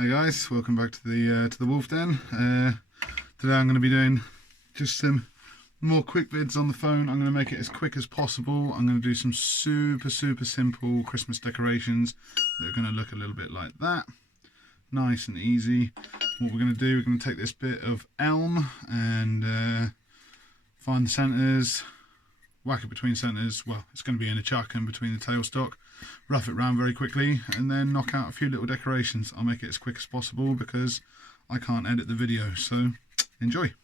Hey guys, welcome back to the Wolf Den. Today I'm going to be doing just some more quick vids on the phone. I'm going to make it as quick as possible. I'm going to do some super simple Christmas decorations that are going to look a little bit like that. Nice and easy. What we're going to do, we're going to take this bit of elm and find the centres, whack it between centres. Well, it's going to be in a chuck and between the tailstock. Rough it round very quickly and then knock out a few little decorations. I'll make it as quick as possible because I can't edit the video, so enjoy.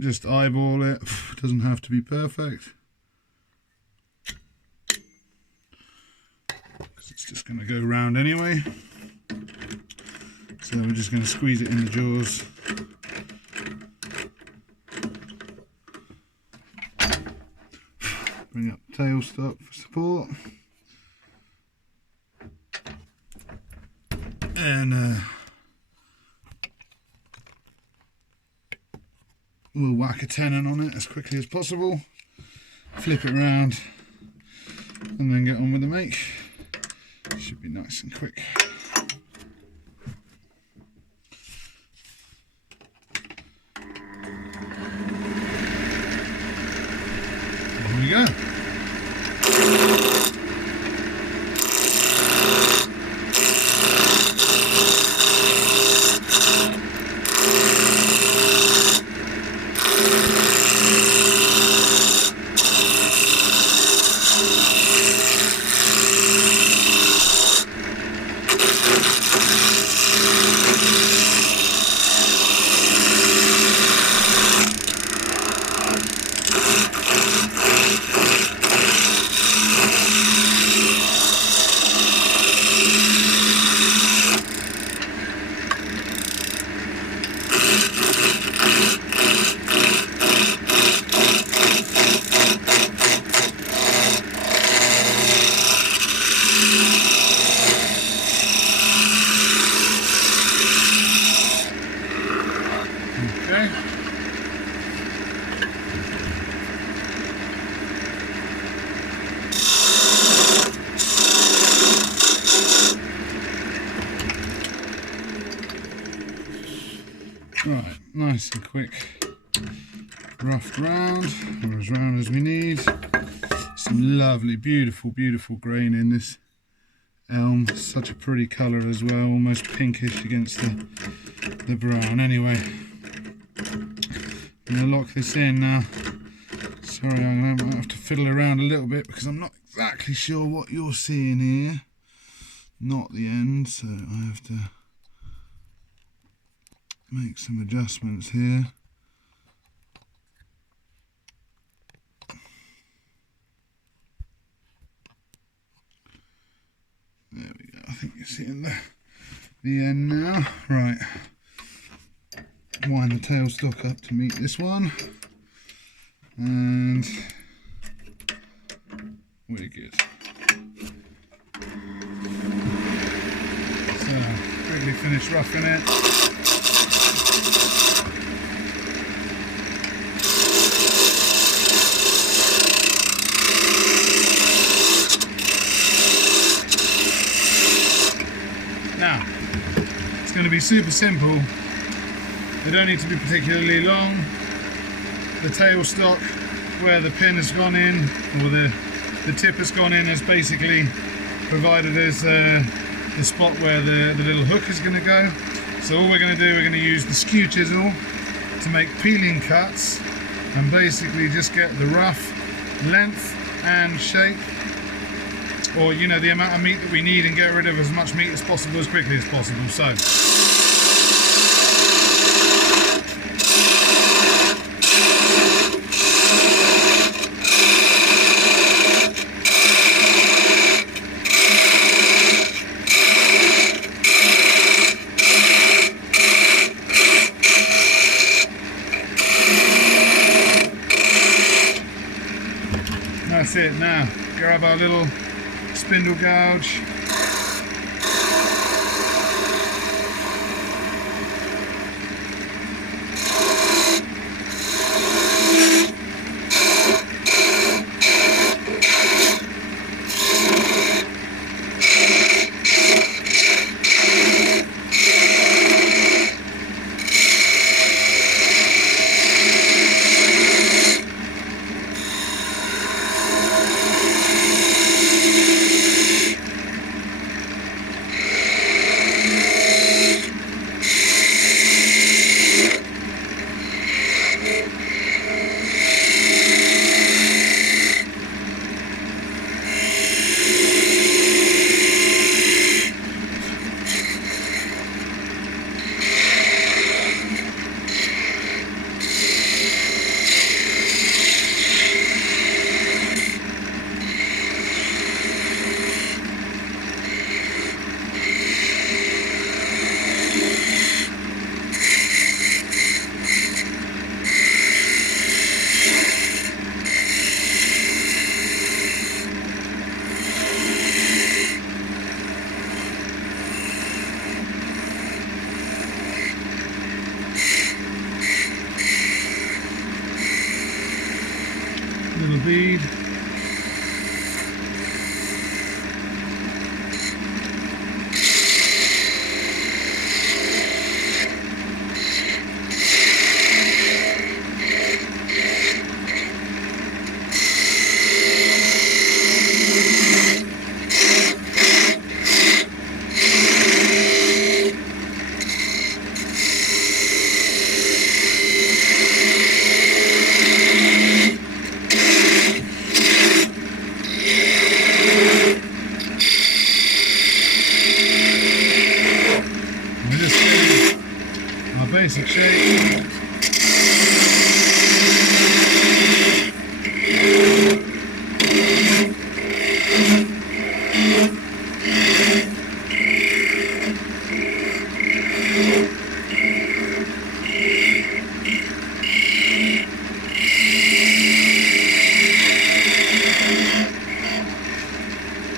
Just eyeball it, doesn't have to be perfect. It's just going to go round anyway. So we're just going to squeeze it in the jaws. Bring up the tailstock for support. And we'll whack a tenon on it as quickly as possible. Flip it around and then get on with the make. Should be nice and quick. Here we go. Okay. Right, nice and quick, roughed round, or as round as we need. Some lovely, beautiful grain in this elm. Such a pretty colour as well, almost pinkish against the brown. Anyway, I'm going to lock this in now. Sorry, I might have to fiddle around a little bit because I'm not exactly sure what you're seeing here. Not the end, so I have to make some adjustments here. There we go. I think you're seeing the end now. Right. Wind the tailstock up to meet this one. And we're good. So, quickly finish roughing it. Now, it's going to be super simple. They don't need to be particularly long. The tailstock where the pin has gone in, or the tip has gone in, is basically provided as the spot where the little hook is going to go. So all we're going to do, we're going to use the skew chisel to make peeling cuts and basically just get the rough length and shape, or you know, the amount of meat that we need, and get rid of as much meat as possible as quickly as possible. So that's it. Now grab our little spindle gouge, little bead. Basic shape.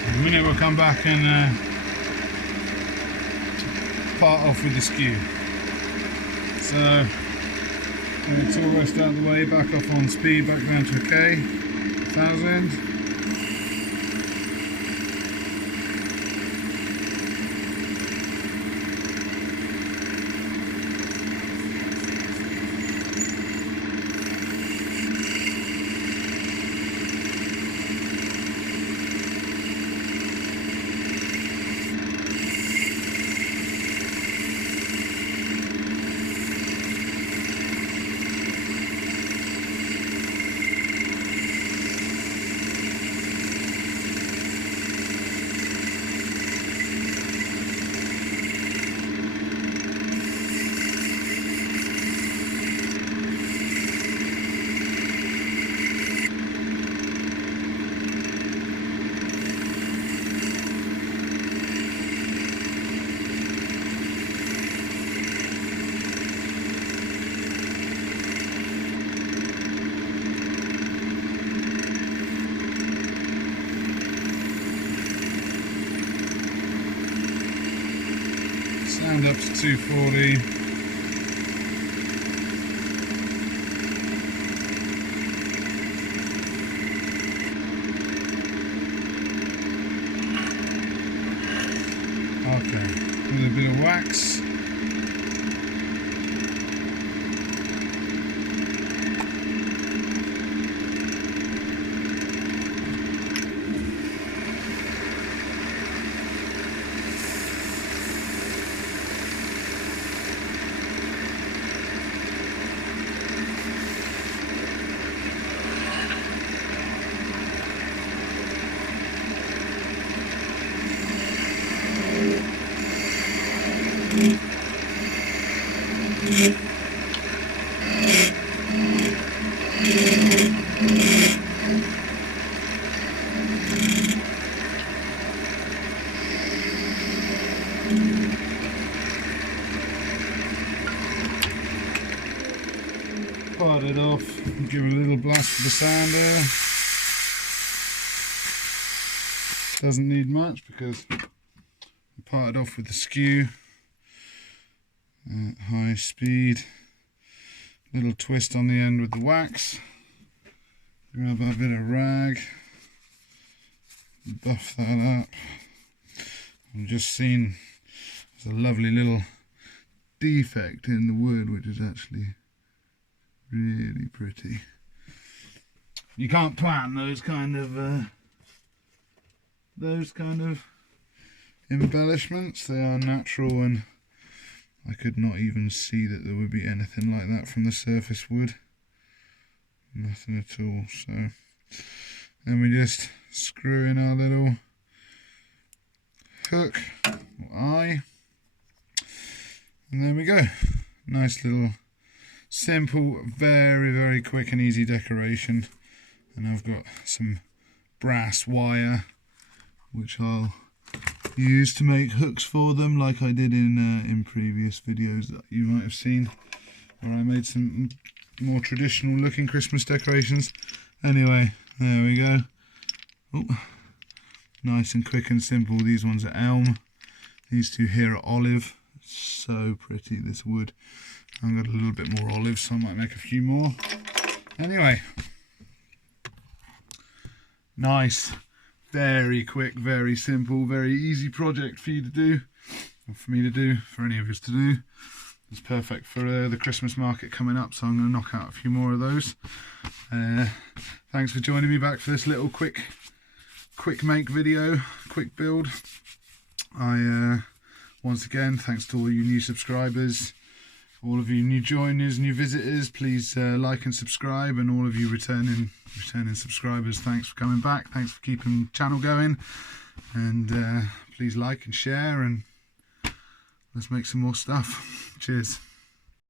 In a minute we'll come back and part off with the skew. So, when it's all rest out of the way, back off on speed, back down to a K, 1000. Stand up to 240. Okay, with a bit of wax. Part it off and give it a little blast with the sander. Doesn't need much because we parted off with the skew at high speed. Little twist on the end with the wax. Grab a bit of rag, buff that up. I've just seen there's a lovely little defect in the wood which is actually really pretty. You can't plan those kind of embellishments. They are natural, and I could not even see that there would be anything like that from the surface wood. Nothing at all. So then we just screw in our little hook or eye, and there we go. Nice little simple, very quick and easy decoration. And I've got some brass wire which I'll use to make hooks for them, like I did in previous videos that you might have seen, where I made some more traditional looking Christmas decorations. Anyway, there we go. Oh, nice and quick and simple. These ones are elm, these two here are olive. So pretty, this wood. I've got a little bit more olive, so I might make a few more. Anyway, Nice, very quick, very simple, very easy project for you to do, or for me to do, for any of us to do. It's perfect for the Christmas market coming up, so I'm going to knock out a few more of those. Thanks for joining me back for this little quick make video, quick build. Once again, thanks to all you new subscribers, all of you new joiners, new visitors. Please like and subscribe, and all of you returning subscribers, thanks for coming back, thanks for keeping the channel going, and please like and share, and let's make some more stuff. Cheers.